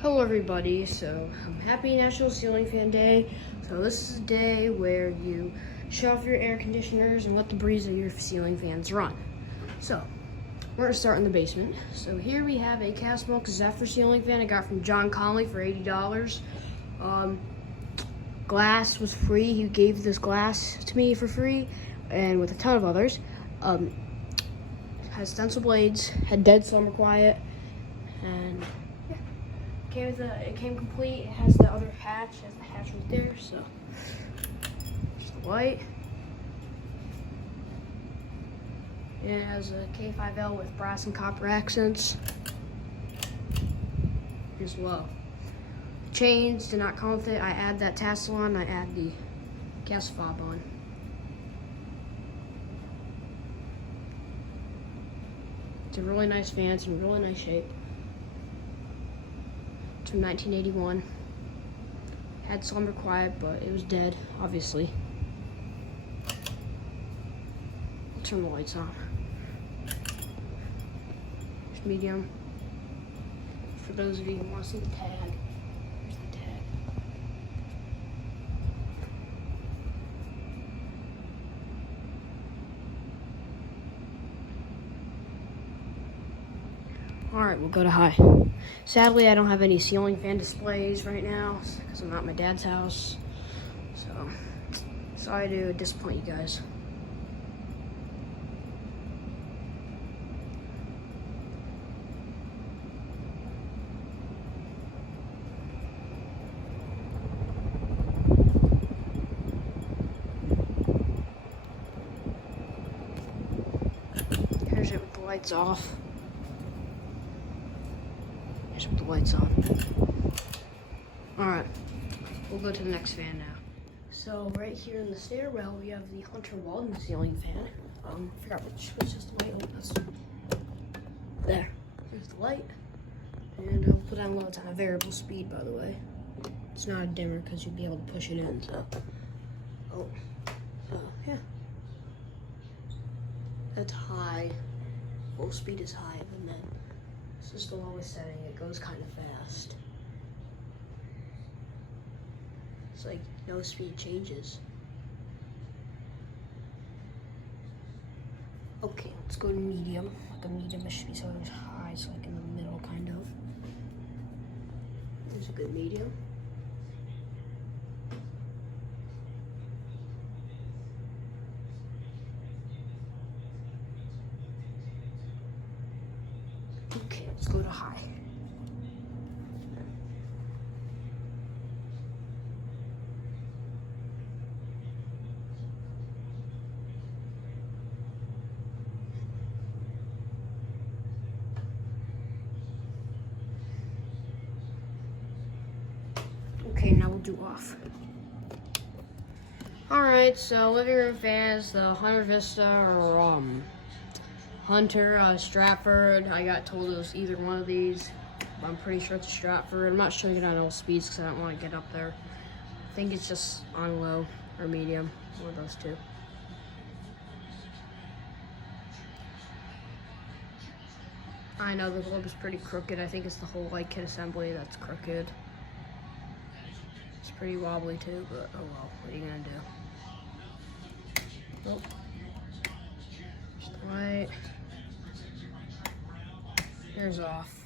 Hello everybody, so happy National Ceiling Fan Day. So this is a day where you shut off your air conditioners and let the breeze of your ceiling fans run. So we're gonna start in the basement. So here we have a Cast Smoke Zephyr ceiling fan I got from John Conley for $80. Glass was free. He gave this glass to me for free and with a ton of others. Has stencil blades, had dead summer quiet, and it came complete. It has the other hatch, right there, so there's the light. It has a K5L with brass and copper accents as well. Chains did not come with it. I add that tassel on, I add the gas fob on. It's a really nice fan, it's in really nice shape. It's from 1981. Had slumber quiet, but it was dead, obviously. I'll turn the lights on. There's medium. For those of you who want to see the tag, here's the tag. Alright, we'll go to high. Sadly, I don't have any ceiling fan displays right now because I'm not at my dad's house. So, sorry to disappoint you guys. Here's it with the lights off. With the lights on. Alright, we'll go to the next fan now. So right here in the stairwell we have the Hunter Walden ceiling fan. I forgot which is the light. Oh, that's there. There's the light. And I'll put down low. It's on a variable speed, by the way. It's not a dimmer because you'd be able to push it in, so. Yeah. That's high. Full speed is high, and then this is the lowest setting. It goes kind of fast. It's like no speed changes. Okay, let's go to medium. Like a medium, it should be sort of high, so like in the middle, kind of. There's a good medium. Okay, let's go to high. Okay, now we'll do off. Alright, so living room fans, the Hunter Vista or Hunter Stratford. I got told it was either one of these. I'm pretty sure it's a Stratford. I'm not showing it on all speeds because I don't want to get up there. I think it's just on low or medium, one of those two. I know the globe is pretty crooked. I think it's the whole light kit assembly that's crooked. It's pretty wobbly too, but oh well, what are you gonna do? Oh. Just the light. Here's off.